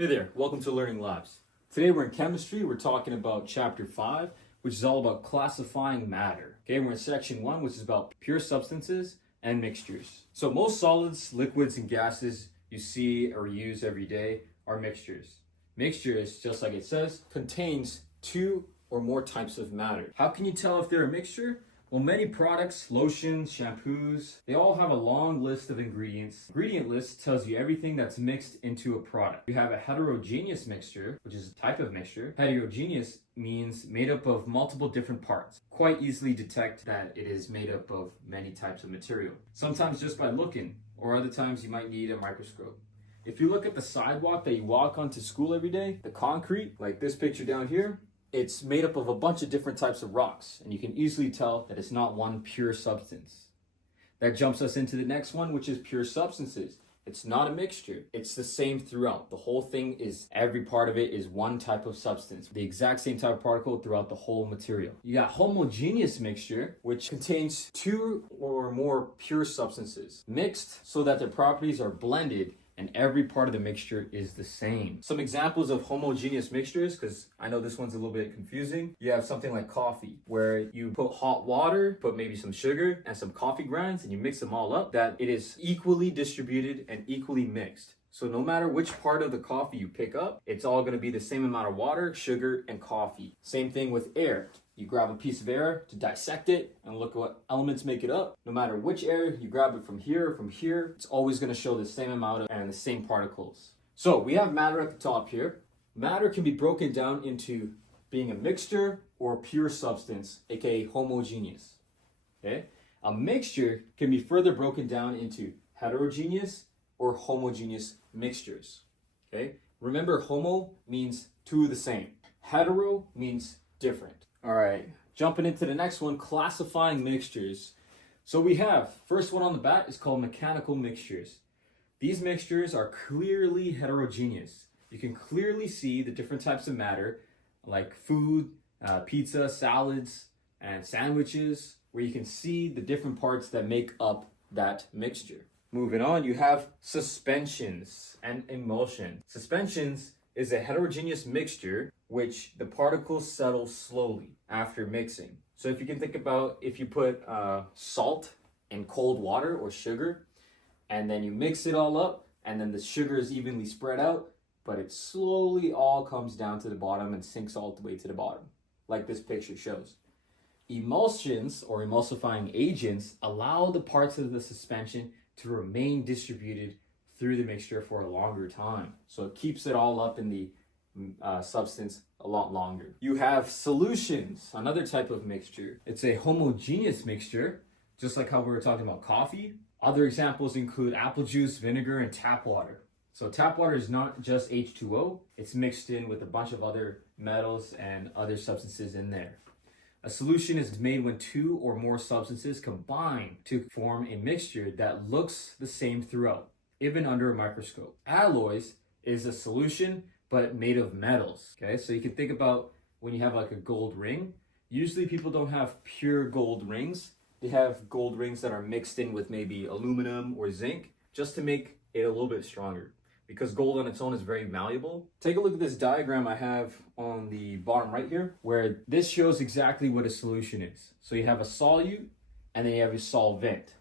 Hey there, welcome to Learning Labs. Today we're in chemistry. We're talking about chapter 5, which is all about classifying matter. Okay, we're in section 1, which is about pure substances and mixtures. So most solids, liquids, and gases you see or use every day are mixtures. Mixtures, just like it says, contains two or more types of matter. How can you tell if they're a mixture? Well, many products, lotions, shampoos, they all have a long list of ingredients. Ingredient list tells you everything that's mixed into a product. You have a heterogeneous mixture, which is a type of mixture. Heterogeneous means made up of multiple different parts. Quite easily detect that it is made up of many types of material. Sometimes just by looking, or other times you might need a microscope. If you look at the sidewalk that you walk onto school every day, the concrete, like this picture down here, it's made up of a bunch of different types of rocks, and you can easily tell that it's not one pure substance. That jumps us into the next one, which is pure substances. It's not a mixture. It's the same throughout. The whole thing is, every part of it is one type of substance, the exact same type of particle throughout the whole material. You got homogeneous mixture, which contains two or more pure substances mixed so that their properties are blended and every part of the mixture is the same. Some examples of homogeneous mixtures, because I know this one's a little bit confusing. You have something like coffee, where you put hot water, put maybe some sugar and some coffee grinds, and you mix them all up, that it is equally distributed and equally mixed. So no matter which part of the coffee you pick up, it's all gonna be the same amount of water, sugar, and coffee. Same thing with air. You grab a piece of air to dissect it and look at what elements make it up. No matter which air you grab it from here or from here, it's always going to show the same amount of and the same particles. So we have matter at the top here. Matter can be broken down into being a mixture or a pure substance, aka homogeneous. Okay? A mixture can be further broken down into heterogeneous or homogeneous mixtures. Okay? Remember, homo means two the same. Hetero means different. All right, jumping into the next one, classifying mixtures. So we have, first one on the bat is called mechanical mixtures. These mixtures are clearly heterogeneous. You can clearly see the different types of matter, like food, pizza, salads, and sandwiches, where you can see the different parts that make up that mixture. Moving on, you have suspensions and emulsion. Suspensions is a heterogeneous mixture which the particles settle slowly after mixing. So if you can think about if you put salt in cold water or sugar, and then you mix it all up, and then the sugar is evenly spread out, but it slowly all comes down to the bottom and sinks all the way to the bottom, like this picture shows. Emulsions or emulsifying agents allow the parts of the suspension to remain distributed through the mixture for a longer time. So it keeps it all up in the substance a lot longer. You have solutions, another type of mixture. It's a homogeneous mixture, just like how we were talking about coffee. Other examples include apple juice, vinegar, and tap water. So tap water is not just H2O, it's mixed in with a bunch of other metals and other substances in there. A solution is made when two or more substances combine to form a mixture that looks the same throughout, even under a microscope. Alloys is a solution but made of metals. Okay, so you can think about when you have like a gold ring. Usually people don't have pure gold rings. They have gold rings that are mixed in with maybe aluminum or zinc just to make it a little bit stronger, because gold on its own is very malleable. Take a look at this diagram I have on the bottom right here, where this shows exactly what a solution is. So you have a solute and then you have a solvent.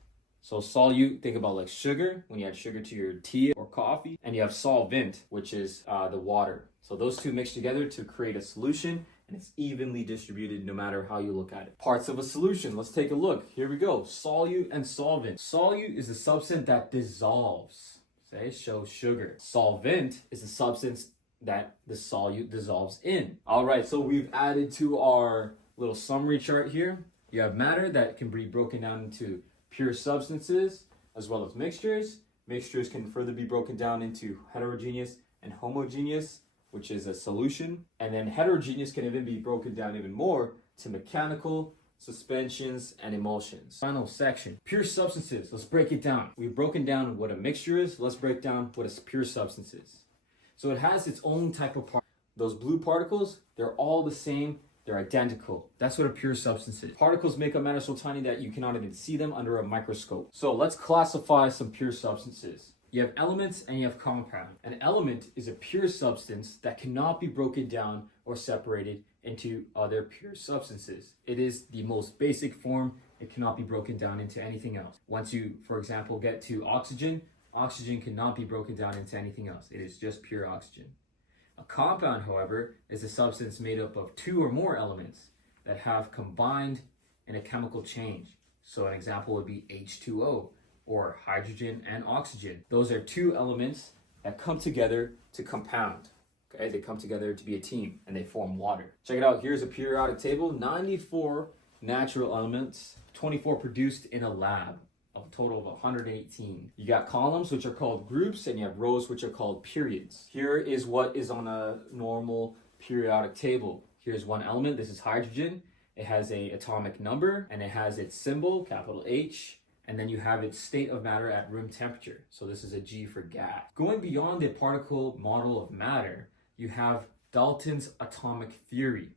So solute, think about like sugar, when you add sugar to your tea or coffee, and you have solvent, which is the water. So those two mix together to create a solution, and it's evenly distributed no matter how you look at it. Parts of a solution, let's take a look. Here we go, solute and solvent. Solute is a substance that dissolves, say, show sugar. Solvent is a substance that the solute dissolves in. All right, so we've added to our little summary chart here. You have matter that can be broken down into pure substances as well as mixtures. Mixtures can further be broken down into heterogeneous and homogeneous, which is a solution. And then heterogeneous can even be broken down even more to mechanical, suspensions, and emulsions. Final section, pure substances. Let's break it down. We've broken down what a mixture is. Let's break down what a pure substance is. So it has its own type of particle. Those blue particles, they're all the same. They're identical. That's what a pure substance is. Particles make up matter so tiny that you cannot even see them under a microscope. So let's classify some pure substances. You have elements and you have compound. An element is a pure substance that cannot be broken down or separated into other pure substances. It is the most basic form. It cannot be broken down into anything else. Once you, for example, get to oxygen, oxygen cannot be broken down into anything else. It is just pure oxygen. A compound, however, is a substance made up of two or more elements that have combined in a chemical change. So an example would be H2O, or hydrogen and oxygen. Those are two elements that come together to compound. Okay, they come together to be a team and they form water. Check it out. Here's a periodic table: 94 natural elements, 24 produced in a lab, of a total of 118. You got columns, which are called groups, and you have rows, which are called periods. Here is what is on a normal periodic table. Here's one element. This is hydrogen. It has an atomic number and it has its symbol, capital H. And then you have its state of matter at room temperature. So this is a G for gas. Going beyond the particle model of matter, you have Dalton's atomic theory.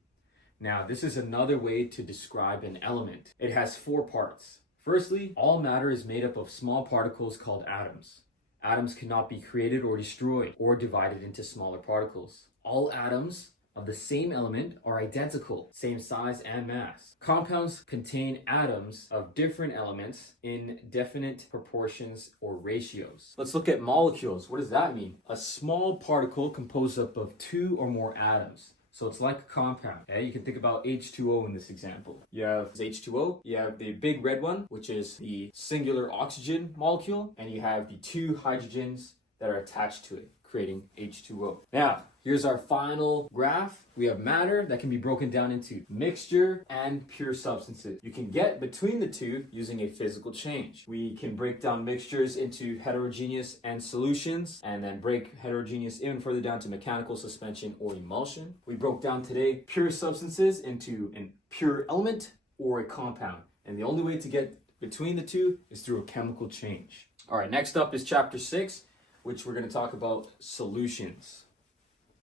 Now, this is another way to describe an element. It has four parts. Firstly, all matter is made up of small particles called atoms. Atoms cannot be created or destroyed or divided into smaller particles. All atoms of the same element are identical, same size and mass. Compounds contain atoms of different elements in definite proportions or ratios. Let's look at molecules. What does that mean? A small particle composed up of two or more atoms. So it's like a compound. Okay? You can think about H2O in this example. You have H2O, you have the big red one, which is the singular oxygen molecule, and you have the two hydrogens that are attached to it, creating H2O. Now, here's our final graph. We have matter that can be broken down into mixture and pure substances. You can get between the two using a physical change. We can break down mixtures into heterogeneous and solutions, and then break heterogeneous even further down to mechanical suspension or emulsion. We broke down today pure substances into a pure element or a compound. And the only way to get between the two is through a chemical change. All right, next up is chapter 6, which we're going to talk about solutions.